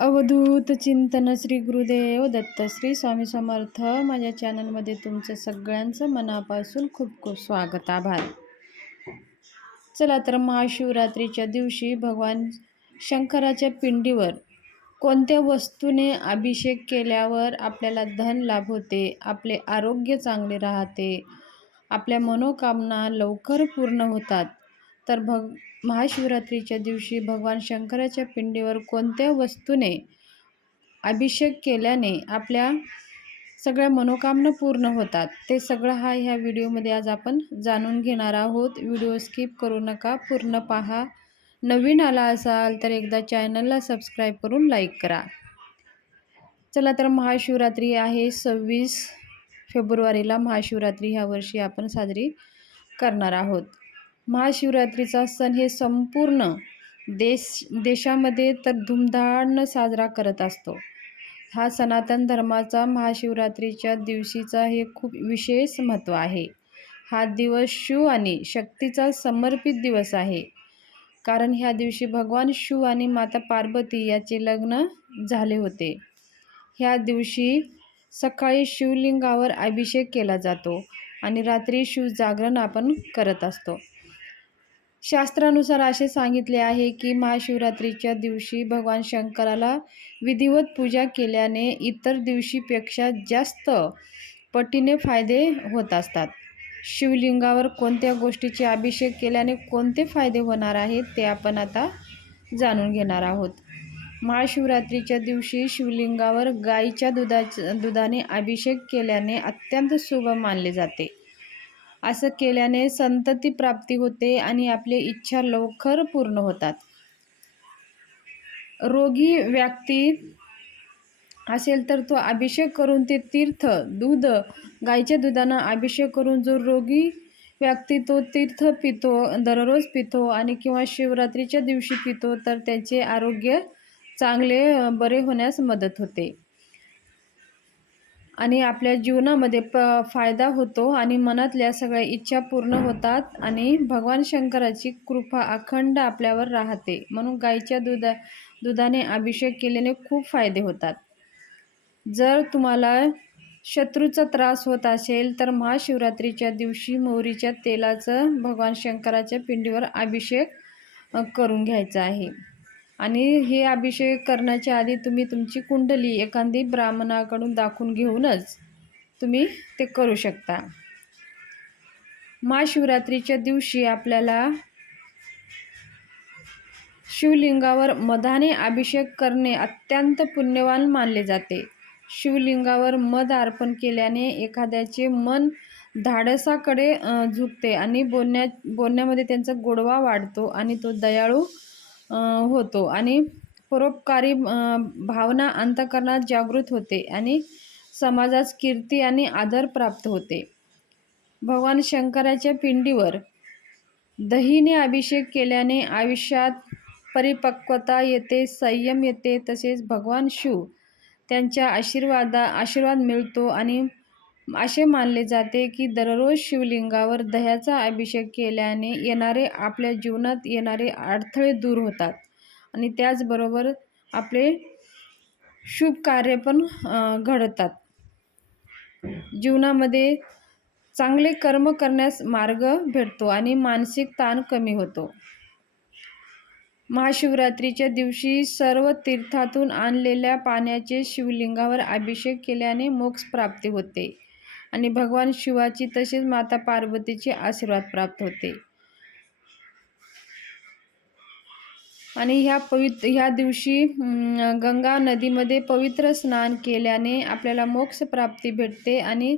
अवधूत चिंतन श्री गुरुदेव दत्त श्री स्वामी समर्थ. माझ्या चॅनलमध्ये तुमचं सगळ्यांचं मनापासून खूप खूप स्वागत, आभार. चला तर महाशिवरात्रीच्या दिवशी भगवान शंकराच्या पिंडीवर कोणत्या वस्तूने अभिषेक केल्यावर आपल्याला धन लाभ होते, आपले आरोग्य चांगले राहते, आपल्या मनोकामना लवकर पूर्ण होतात. तर महाशिवरात्रीच्या दिवशी भगवान शंकराच्या पिंडीवर कोणत्या वस्तूने अभिषेक केल्याने आपल्या सगळ्या मनोकामना पूर्ण होतात, ते सगळं ह्या व्हिडिओमध्ये आज आपण जाणून घेणार आहोत. व्हिडिओ स्किप करू नका, पूर्ण पहा. नवीन आला असाल तर एकदा चॅनलला सबस्क्राईब करून लाईक करा. चला तर महाशिवरात्री आहे 26 फेब्रुवारीला महाशिवरात्री ह्या वर्षी आपण साजरी करणार आहोत. महाशिवरात्रीचा सण हे संपूर्ण देशामध्ये तर धुमधामनं साजरा करत असतो. हा सनातन धर्माचा महाशिवरात्रीच्या दिवशीचा हे खूप विशेष महत्त्व आहे. हा दिवस शिव आणि शक्तीचा समर्पित दिवस आहे, कारण ह्या दिवशी भगवान शिव आणि माता पार्वती याचे लग्न झाले होते. ह्या दिवशी सकाळी शिवलिंगावर अभिषेक केला जातो आणि रात्री शिवजागरण आपण करत असतो. शास्त्रानुसार असे सांगितले आहे की महाशिवरात्रीच्या दिवशी भगवान शंकराला विधिवत पूजा केल्याने इतर दिवशीपेक्षा जास्त पटीने फायदे होत असतात. शिवलिंगावर कोणत्या गोष्टीचे अभिषेक केल्याने कोणते फायदे होणार आहेत ते आपण आता जाणून घेणार आहोत. महाशिवरात्रीच्या दिवशी शिवलिंगावर गाईच्या दुधाने अभिषेक केल्याने अत्यंत शुभ मानले जाते. असं केल्याने संतती प्राप्ती होते आणि आपली इच्छा लवकर पूर्ण होतात. रोगी व्यक्ती असेल तर तो अभिषेक करून ते तीर्थ दूध गाईच्या दुधानं अभिषेक करून जो रोगी व्यक्ती तो तीर्थ पितो, दररोज पितो आणि किंवा शिवरात्रीच्या दिवशी पितो, तर त्याचे आरोग्य चांगले बरे होण्यास मदत होते आणि आपल्या जीवनामध्ये फायदा होतो आणि मनातल्या सगळ्या इच्छा पूर्ण होतात आणि भगवान शंकराची कृपा अखंड आपल्यावर राहते. म्हणून गाईच्या दुधाने अभिषेक केल्याने खूप फायदे होतात. जर तुम्हाला शत्रूचा त्रास होत असेल तर महाशिवरात्रीच्या दिवशी मोहरीच्या तेलाचं भगवान शंकराच्या पिंडीवर अभिषेक करून घ्यायचा आहे. आणि हे अभिषेक करण्याच्या आधी तुम्ही तुमची कुंडली एखादी ब्राह्मणाकडून दाखवून घेऊनच तुम्ही ते करू शकता. महाशिवरात्रीच्या दिवशी आपल्याला शिवलिंगावर मधाने अभिषेक करणे अत्यंत पुण्यवान मानले जाते. शिवलिंगावर मध अर्पण केल्याने एखाद्याचे मन धाडसाकडे झुकते आणि बोलण्यामध्ये त्यांचा गोडवा वाढतो आणि तो दयाळू होतो आणि परोपकारी भावना अंतःकरणात जागृत होते आणि समाजात कीर्ती आणि आदर प्राप्त होते. भगवान शंकराच्या पिंडीवर दहीने अभिषेक केल्याने आयुष्यात परिपक्वता येते, संयम येते, तसेच भगवान शिव त्यांच्या आशीर्वाद मिळतो आणि असे मानले जाते की दररोज शिवलिंगावर दह्याचा अभिषेक केल्याने आपल्या जीवनात येणारे अडथळे दूर होतात आणि त्याचबरोबर आपले शुभ कार्य पण घडतात. जीवनामध्ये चांगले कर्म करण्यास मार्ग भेटतो आणि मानसिक ताण कमी होतो. महाशिवरात्रीच्या दिवशी सर्व तीर्थातून आणलेल्या पाण्याचे शिवलिंगावर अभिषेक केल्याने मोक्ष प्राप्ती होते आणि भगवान शिवाची तसेच माता पार्वतीचे आशीर्वाद प्राप्त होते. आणि ह्या दिवशी गंगा नदीमध्ये पवित्र स्नान केल्याने आपल्याला मोक्ष प्राप्ती भेटते आणि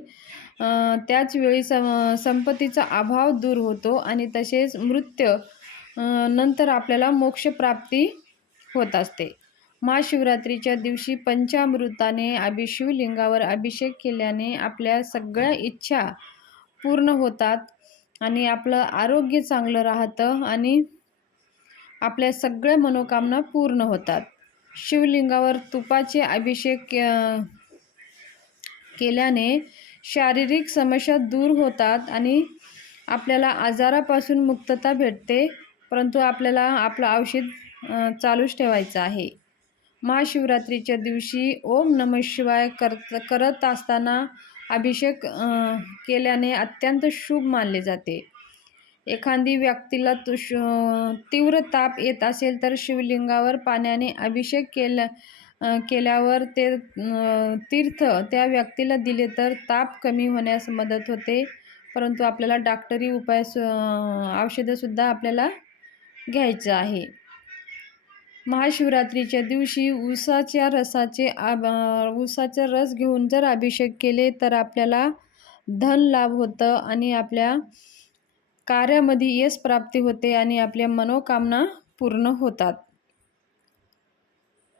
त्याचवेळी संपत्तीचा अभाव दूर होतो आणि तसेच मृत्यू नंतर आपल्याला मोक्षप्राप्ती होत असते. महाशिवरात्रीच्या दिवशी पंचामृताने शिवलिंगावर अभिषेक केल्याने आपल्या सगळ्या इच्छा पूर्ण होतात आणि आपलं आरोग्य चांगलं राहतं आणि आपल्या सगळ्या मनोकामना पूर्ण होतात. शिवलिंगावर तुपाचे अभिषेक केल्याने शारीरिक समस्या दूर होतात आणि आपल्याला आजारापासून मुक्तता भेटते, परंतु आपल्याला आपलं औषध चालूच ठेवायचं आहे. महाशिवरात्रीच्या दिवशी ओम नमः शिवाय करत असताना अभिषेक केल्याने अत्यंत शुभ मानले जाते. एखादी व्यक्तीला तीव्र ताप येत असेल तर शिवलिंगावर पाण्याने अभिषेक केल्यावर ते तीर्थ त्या व्यक्तीला दिले तर ताप कमी होण्यास मदत होते. परंतु आपल्याला डॉक्टरी उपाय औषधंसुद्धा आपल्याला घ्यायचं आहे. महाशिवरात्रीच्या दिवशी उसाचा रस घेऊन जर अभिषेक केले तर आपल्याला धन लाभ होतं आणि आपल्या कार्यामध्ये यश प्राप्ती होते आणि आपल्या मनोकामना पूर्ण होतात.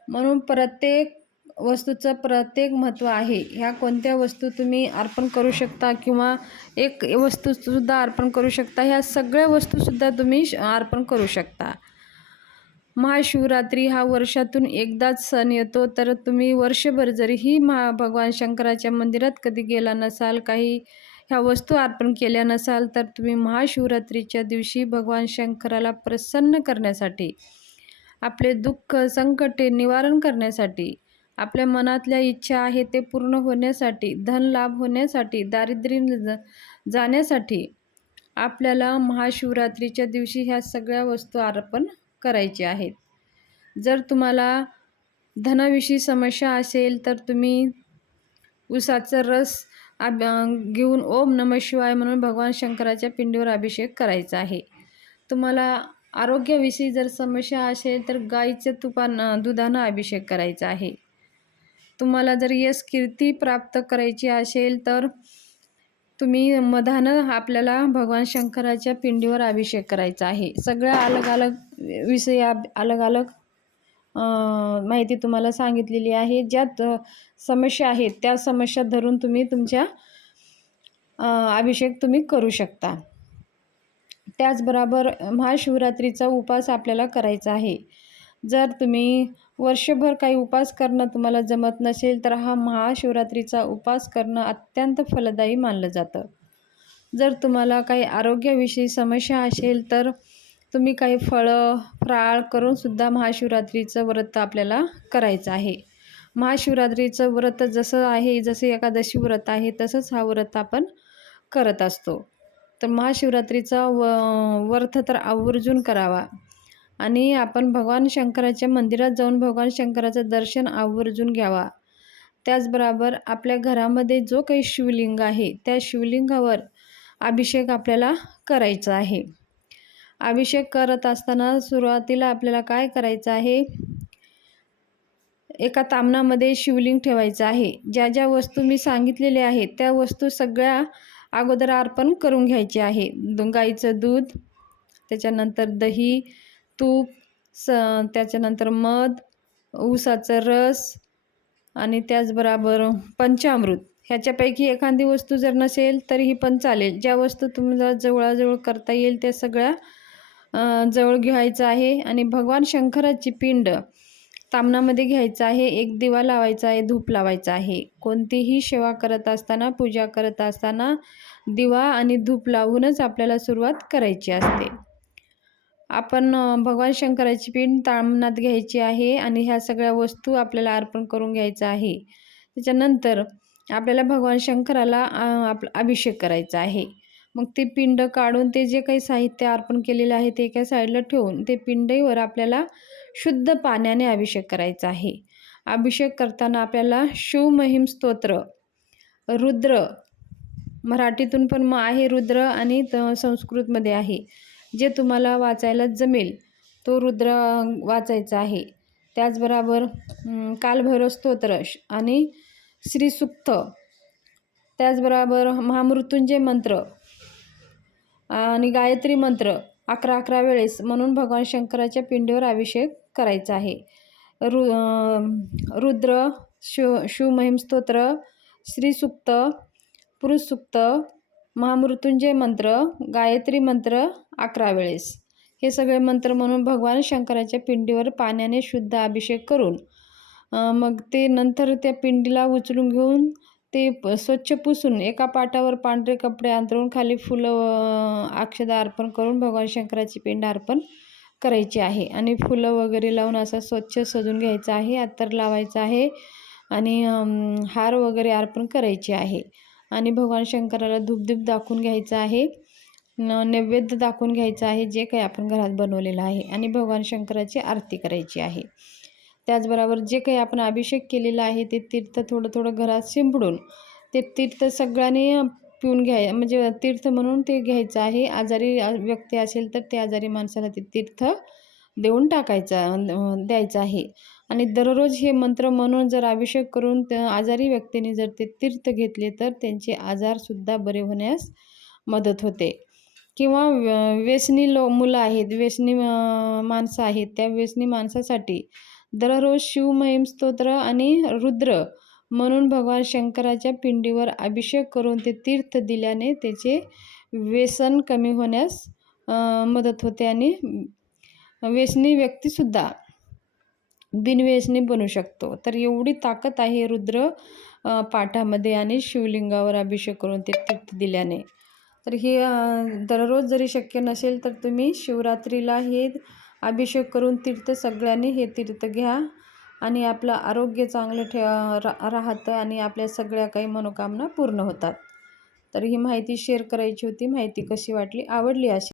म्हणून प्रत्येक वस्तूचं प्रत्येक महत्त्व आहे. ह्या कोणत्या वस्तू तुम्ही अर्पण करू शकता किंवा एक वस्तूसुद्धा अर्पण करू शकता. ह्या सगळ्या वस्तूसुद्धा तुम्ही अर्पण करू शकता. महाशिवरात्री हा वर्षातून एकदाच सण येतो, तर तुम्ही वर्षभर जरीही भगवान शंकराच्या मंदिरात कधी गेला नसाल, काही ह्या वस्तू अर्पण केल्या नसाल, तर तुम्ही महाशिवरात्रीच्या दिवशी भगवान शंकराला प्रसन्न करण्यासाठी, आपले दुःख संकटे निवारण करण्यासाठी, आपल्या मनातल्या इच्छा आहे ते पूर्ण होण्यासाठी, धन लाभ होण्यासाठी, दारिद्र्य जाण्यासाठी आपल्याला महाशिवरात्रीच्या दिवशी ह्या सगळ्या वस्तू अर्पण करायचे आहेत. जर तुम्हाला धनाविषयी समस्या असेल तर तुम्ही उसाचा रस घेऊन ओम नमः शिवाय म्हणून भगवान शंकराच्या पिंडीवर अभिषेक करायचा आहे. तुम्हाला आरोग्याविषयी जर समस्या असेल तर गाईच्या दुधानं अभिषेक करायचा आहे. तुम्हाला जर यश कीर्ती प्राप्त करायची असेल तर तुम्ही मधानं आपल्याला भगवान शंकराच्या पिंडीवर अभिषेक करायचा आहे. सगळ्या अलग अलग विषयी अलग अलग माहिती तुम्हाला सांगितलेली आहे. ज्यात समस्या आहेत त्या समस्या धरून तुम्ही तुमच्या अभिषेक तुम्ही करू शकता. त्याचबरोबर महाशिवरात्रीचा उपास आपल्याला करायचा आहे. जर तुम्ही वर्षभर काही उपास करणं तुम्हाला जमत नसेल तर हा महाशिवरात्रीचा उपास करणं अत्यंत फलदायी मानलं जातं. जर तुम्हाला काही आरोग्याविषयी समस्या असेल तर तुम्ही काही फळं फराळ करूनसुद्धा महाशिवरात्रीचं व्रत आपल्याला करायचं आहे. महाशिवरात्रीचं व्रत जसे एकादशी व्रत आहे तसंच हा व्रत आपण करत असतो. तर महाशिवरात्रीचा व्रत तर आवर्जून करावा आणि आपण भगवान शंकराच्या मंदिरात जाऊन भगवान शंकराचं दर्शन आवर्जून घ्यावा. त्याचबरोबर आपल्या घरामध्ये जो काही शिवलिंग आहे त्या शिवलिंगावर अभिषेक आपल्याला करायचा आहे. अभिषेक करत असताना सुरुवातीला आपल्याला काय करायचं आहे, एका तामणामध्ये शिवलिंग ठेवायचं आहे. ज्या ज्या वस्तू मी सांगितलेल्या आहेत त्या वस्तू सगळ्या अगोदर अर्पण करून घ्यायचे आहे. गाईचं दूध, त्याच्यानंतर दही, तूप, त्याच्यानंतर मध, ऊसाचा रस आणि त्याचबरोबर पंचामृत. ह्याच्यापैकी एखादी वस्तू जर नसेल तरीही पण चालेल. ज्या वस्तू तुम्हाला जवळाजवळ करता येईल त्या सगळ्या जवळ घ्यायचं आहे आणि भगवान शंकराची पिंड तामणामध्ये घ्यायचं आहे. एक दिवा लावायचा आहे, धूप लावायचा आहे. कोणतीही सेवा करत असताना, पूजा करत असताना दिवा आणि धूप लावूनच आपल्याला सुरुवात करायची असते. आपण भगवान शंकराची पिंड तामणात घ्यायची आहे आणि ह्या सगळ्या वस्तू आपल्याला अर्पण करून घ्यायचा आहे. त्याच्यानंतर आपल्याला भगवान शंकराला अभिषेक करायचा आहे. मग ते पिंड काढून ते जे काही साहित्य अर्पण केलेलं आहे ते एका साईडला ठेवून ते पिंडीवर आपल्याला शुद्ध पाण्याने अभिषेक करायचा आहे. अभिषेक करताना आपल्याला शिवमहिम स्तोत्र, रुद्र, मराठीतून पण आहे रुद्र आणि संस्कृतमध्ये आहे, जे तुम्हाला वाचायला जमेल तो रुद्र वाचायचा आहे. त्याचबरोबर कालभैरव स्तोत्र आणि श्रीसूक्त, त्याचबरोबर महामृत्युंजय मंत्र आणि गायत्री मंत्र 11-11 वेळेस म्हणून भगवान शंकराच्या पिंडीवर अभिषेक करायचा आहे. रुद्र, शिवमहिम स्तोत्र, श्रीसूक्त, पुरुषसूक्त, महामृत्युंजय मंत्र, गायत्री मंत्र 11 वेळेस हे सगळे मंत्र म्हणून भगवान शंकराच्या पिंडीवर पाण्याने शुद्ध अभिषेक करून मग ते नंतर त्या पिंडीला उचलून घेऊन ते स्वच्छ पुसून एका पाटावर पांढरे कपडे अंथरून खाली फुलं अक्षदा अर्पण करून भगवान शंकराची पिंड अर्पण करायची आहे आणि फुलं वगैरे लावून असं स्वच्छ सजून घ्यायचं आहे, अत्तर लावायचं आहे आणि हार वगैरे अर्पण करायचे आहे आणि भगवान शंकराला धूपदीप दाखवून घ्यायचं आहे, नैवेद्य दाखवून घ्यायचं आहे जे काही आपण घरात बनवलेलं आहे आणि भगवान शंकराची आरती करायची आहे. त्याचबरोबर जे काही आपण अभिषेक केलेला आहे ते तीर्थ थोडं थोडं घरात शिंपडून ते तीर्थ सगळ्यांनी पिऊन म्हणजे तीर्थ म्हणून ते घ्यायचं आहे. आजारी व्यक्ती असेल तर त्या आजारी माणसाला ते तीर्थ देऊन द्यायचं आहे आणि दररोज हे मंत्र म्हणून जर अभिषेक करून त्या आजारी व्यक्तीने जर ते तीर्थ घेतले तर त्यांचे आजारसुद्धा बरे होण्यास मदत होते. किंवा व्यसनी मुलं आहेत, व्यसनी माणसं आहेत, त्या व्यसनी माणसासाठी दररोज शिवमहिम स्तोत्र आणि रुद्र म्हणून भगवान शंकराच्या पिंडीवर अभिषेक करून ते तीर्थ दिल्याने त्याचे व्यसन कमी होण्यास मदत होते आणि व्यसनी व्यक्तीसुद्धा बिनव्यसनी बनू शकतो. तर एवढी ताकद आहे रुद्र पाठामध्ये आणि शिवलिंगावर अभिषेक करून ते तीर्थ दिल्याने. तर हे दररोज जरी शक्य नसेल तर तुम्ही शिवरात्रीला हे अभिषेक करून तीर्थ सगळ्यांनी हे तीर्थ घ्या आणि आपलं आरोग्य चांगलं राहतं आणि आपल्या सगळ्या काही मनोकामना पूर्ण होतात. तर ही माहिती शेअर करायची होती. माहिती कशी वाटली, आवडली असेल